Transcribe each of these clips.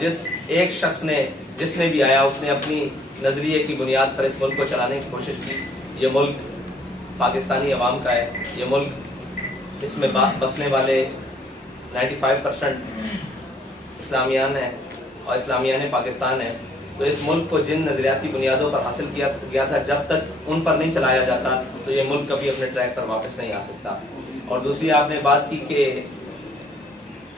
جس ایک شخص نے جس نے بھی آیا اس نے اپنی نظریے کی بنیاد پر اس ملک کو چلانے کی کوشش کی. یہ ملک پاکستانی عوام کا ہے, یہ ملک اس میں بسنے والے 95% اسلامیان ہیں اور اسلامیان پاکستان ہیں. تو اس ملک کو جن نظریاتی بنیادوں پر حاصل کیا گیا تھا, جب تک ان پر نہیں چلایا جاتا تو یہ ملک کبھی اپنے ٹریک پر واپس نہیں آ سکتا. اور دوسری آپ نے بات کی کہ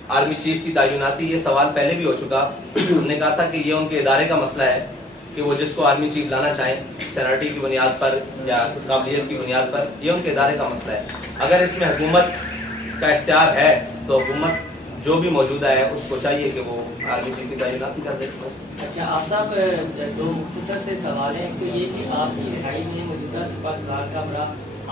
آرمی چیف کی تعیناتی, یہ سوال پہلے بھی ہو چکا. ہم نے کہا تھا کہ یہ ان کے ادارے کا مسئلہ ہے کہ وہ جس کو آرمی چیف لانا چاہیں سینیورٹی کی بنیاد پر یا قابلیت کی بنیاد پر, یہ ان کے ادارے کا مسئلہ ہے. اگر اس میں حکومت کا اختیار ہے تو حکومت جو بھی موجودہ ہے اس کو چاہیے کہ وہ آرمی چیف کی تعیناتی کر دے. اچھا آپ صاحب, دو مختصر سے سوال ہیں. تو یہ کہ آپ کی رہائی میں موجودہ سپاہ سالار کا بڑا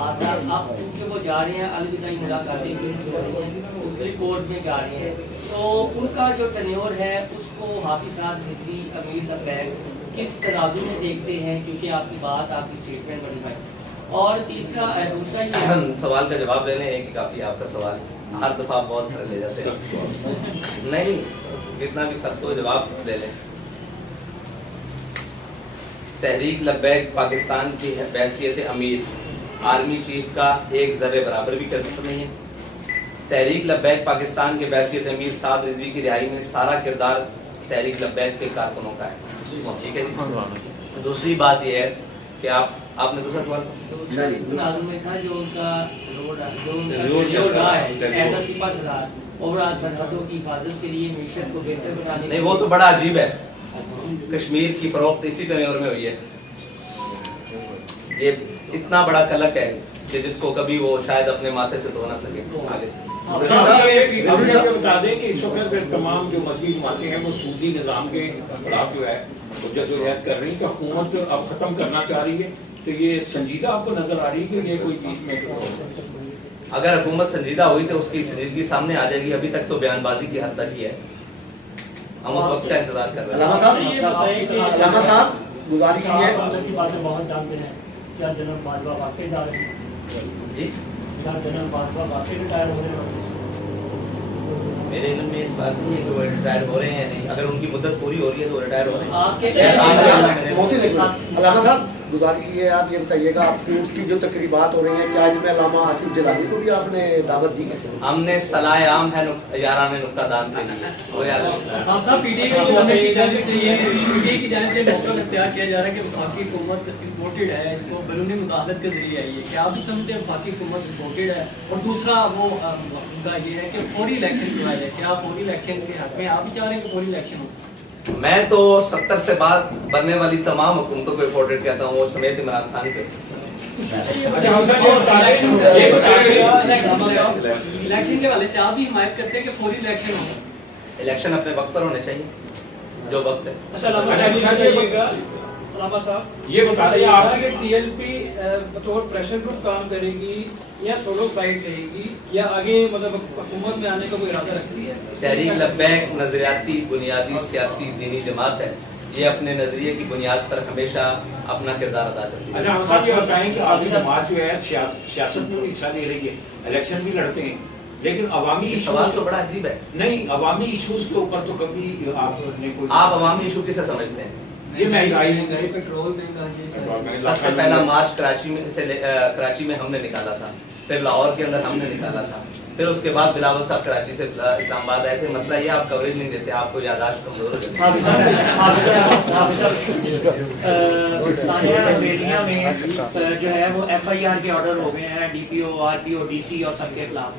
آتا, اب چونکہ وہ جا رہے ہیں الوداعی ملاقاتیں بھی ہو رہی ہیں, مختلف کورس میں جا رہے ہیں, تو ان کا جو ٹینیور ہے اس کو حافظ صاحب رضوی امیر لبیک کس ترازو میں دیکھتے ہیں, کیونکہ آپ کی بات آپ کی اسٹیٹمنٹ بڑی بھائی. اور دوسرا یہ سوال کا جواب لینے ایک ہی کافی آپ کا سوال, ہر دفعہ بہت سارے لے جاتے ہیں. نہیں, جتنا بھی سخت ہو جواب لے لیں. تحریک لبیک پاکستان کی بحیثیت امیر آرمی چیف کا ایک ذرے برابر بھی کردار نہیں ہے. تحریک لبیک پاکستان کے بحیثیت امیر سعد رضوی کی رہائی میں سارا کردار تحریک لبیک کے کارکنوں کا ہے. ٹھیک ہے جی. دوسری بات یہ ہے کہ آپ نے دوسرا سوال میں تھا جو ان کا روڈ رہا ہے سپاہ سالار اوورآل سرحدوں کی حفاظت کے لیے معیشت کو بہتر بنانے. نہیں, وہ تو بڑا عجیب ہے. کشمیر کی فروخت اسی ٹینیور میں ہوئی ہے. یہ اتنا بڑا کلک ہے کہ جس کو کبھی وہ شاید اپنے ماتھے سے دھو نہ سکے. آگے سے بتا دیں کہ اس وقت تمام جو مسجد جماعتیں ہیں وہ سودی نظام کے خلاف جو ہے جدوجہد کر رہی ہیں کہ حکومت اب ختم کرنا چاہ رہی ہے. تو یہ سنجیدہ آپ کو نظر آ رہی ہے کہ یہ کوئی چیز میں اگر حکومت سنجیدہ ہوئی تو اس کی سنجیدگی سامنے آ جائے گی. ابھی تک تو بیان بازی کی حد تک ہی ہے. ہم اس وقت کا انتظار کر رہے ہیں. علامہ صاحب گزارش یہ ہے کی باتیں بہت جانتے ہیں, کیا جنرل باجوہ واقعی جا رہے ہیں؟ کیا جنرل باجوہ واقعی ریٹائر ہو رہے ہیں؟ میرے علم میں اس بات نہیں ہے کہ وہ ریٹائر ہو رہے ہیں. نہیں, اگر ان کی مدت پوری ہو رہی ہے تو وہ ریٹائر ہو رہے ہیں. علامہ صاحب گزارش یہ ہے, آپ یہ بتائیے گا آپ کی اس کی جو تقریبات ہو رہی ہیں کیا اس میں علامہ آصف جیلانی کو بھی آپ نے دعوت دی ہے؟ ہم نے صلاح عام ہے یاران نقطہ دان کے لیے. آپ صاحب پی ٹی آئی کی جانب سے یہ پی ٹی آئی کی جانب سے موقع اختیار کیا جا رہا ہے کہ وفاقی حکومت امپورٹڈ ہے, اس کو بیرونی مداخلت کے ذریعے آئی ہے. کیا آپ بھی سمجھتے ہیں وفاقی حکومت امپورٹڈ ہے؟ اور دوسرا وہ ان کا یہ ہے کہ فوری الیکشن کروایا جائے. کیا فوری الیکشن کے حق میں آپ بھی چاہ رہے ہیں کہ فوری الیکشن ہو؟ میں تو 70 سے بعد بننے والی تمام حکومتوں کو امپورٹنٹ کہتا ہوں, وہ سمیت عمران خان کے. الیکشن کے حوالے سے آپ بھی حمایت کرتے ہیں کہ فوری الیکشن ہو؟ الیکشن اپنے وقت پر ہونے چاہیے جو وقت ہے. علامہ صاحب یہ بتا دیں آپ کہ ٹی ایل پی بطور پریشر گروپ کام کرے گی یا سولو فائٹ رہے گی یا آگے مطلب حکومت میں آنے کا کوئی ارادہ رکھتی ہے؟ تحریک لبیک نظریاتی بنیادی سیاسی دینی جماعت ہے. یہ اپنے نظریے کی بنیاد پر ہمیشہ اپنا کردار ادا کرتی ہے. اچھا ہم صاحب یہ بتائیں کہ آپ کی جماعت جو ہے سیاست میں بھی حصہ لے رہی ہے, الیکشن بھی لڑتے ہیں, لیکن عوامی سوال تو بڑا عجیب ہے. نہیں, عوامی ایشوز کے اوپر تو کبھی آپ عوامی ایشو کسے سمجھتے ہیں؟ یہ مہنگائی پیٹرول سب سے پہلا مارچ کراچی میں ہم نے نکالا تھا, پھر لاہور کے اندر ہم نے نکالا تھا, پھر اس کے بعد بلاول صاحب کراچی سے اسلام آباد آئے تھے. مسئلہ یہ آپ کوریج نہیں دیتے, آپ کو یادداشت کمزور ہو جاتی ہے. میڈیا میں جو ہے وہ ایف آئی آر کے آرڈر ہو گئے ہیں ڈی پی او, آر پی او, ڈی سی اور سب کے خلاف.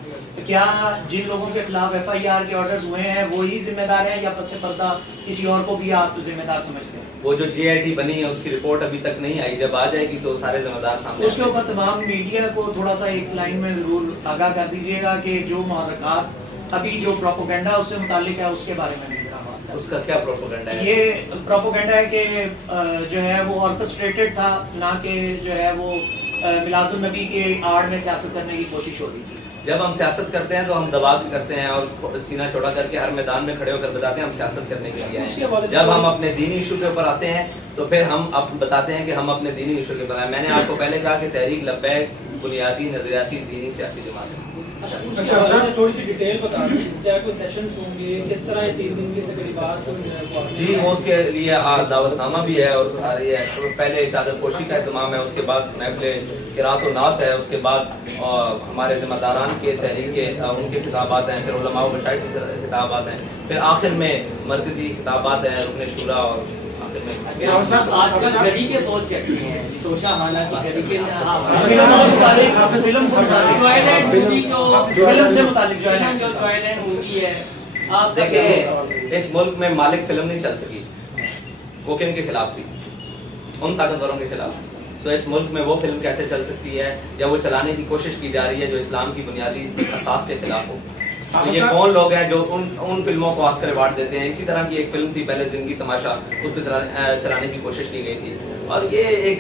کیا جن لوگوں کے خلاف ایف آئی آر کے آرڈر ہوئے ہیں وہی ذمہ دار ہیں یا پس پردہ کسی اور کو بھی آپ ذمہ دار سمجھتے ہیں؟ وہ جو جی آئی ٹی بنی ہے اس کی رپورٹ ابھی تک نہیں آئی, جب آ جائے گی تو سارے ذمہ دار سامنے. اس کے اوپر تمام میڈیا کو تھوڑا سا ایک لائن میں ضرور آگاہ کر دیجیے گا کہ جو محرکات ابھی جو پروپیگنڈا اس سے متعلق ہے اس کے بارے میں بھی کہا. اس کا کیا پروپیگنڈا ہے؟ یہ پروپیگنڈا ہے کہ جو ہے وہ آرکسٹریٹڈ تھا, نہ کہ جو ہے وہ میلاد النبی کے آڑ میں سیاست کرنے کی کوشش ہو رہی تھی. جب ہم سیاست کرتے ہیں تو ہم دبا کے کرتے ہیں اور سینہ چوڑا کر کے ہر میدان میں کھڑے ہو کر بتاتے ہیں ہم سیاست کرنے کے لیے آئے ہیں. جب ہم اپنے دینی ایشو کے اوپر آتے ہیں تو پھر ہم بتاتے ہیں کہ ہم اپنے دینی ایشو کے اوپر آئے. میں نے آپ کو پہلے کہا کہ تحریک لبیک بنیادی نظریاتی دینی سیاسی جماعت ہے. اچھا اس اچھا سر تھوڑی سی ڈیٹیل بتا دیں کیا کوئی سیشنز ہوں گے کس طرح یہ 3 دن کی تقریبات جی وہ اس کے لیے دعوت نامہ بھی ہے اور ساری ہے. پہلے چادر پوشی کا اہتمام ہے, اس کے بعد محفل قرات و نعت ہے, اس کے بعد ہمارے ذمہ داران کے تحریر کے ان کے خطابات ہیں, پھر علماء و مشائخ کے خطابات ہیں, پھر آخر میں مرکزی خطابات ہیں رکن شورا, اور آخر میں آج کل گھڑی کے بہت چرچے ہیں توشہ خانہ کی گھڑی کے فلم سے متعلق جو ٹوائلٹ مووی ہے آپ دیکھیں اس ملک میں مالک فلم نہیں چل سکی, وہ کن کے خلاف تھی, ان طاقتوروں کے خلاف. تو اس ملک میں وہ فلم کیسے چل سکتی ہے یا وہ چلانے کی کوشش کی جا رہی ہے جو اسلام کی بنیادی اساس کے خلاف ہو. تو یہ کون لوگ ہیں جو ان فلموں کو آسکر ایوارڈ دیتے ہیں؟ اسی طرح کی ایک فلم تھی پہلے زندگی تماشا, اس پہ چلانے کی کوشش کی گئی تھی, اور یہ ایک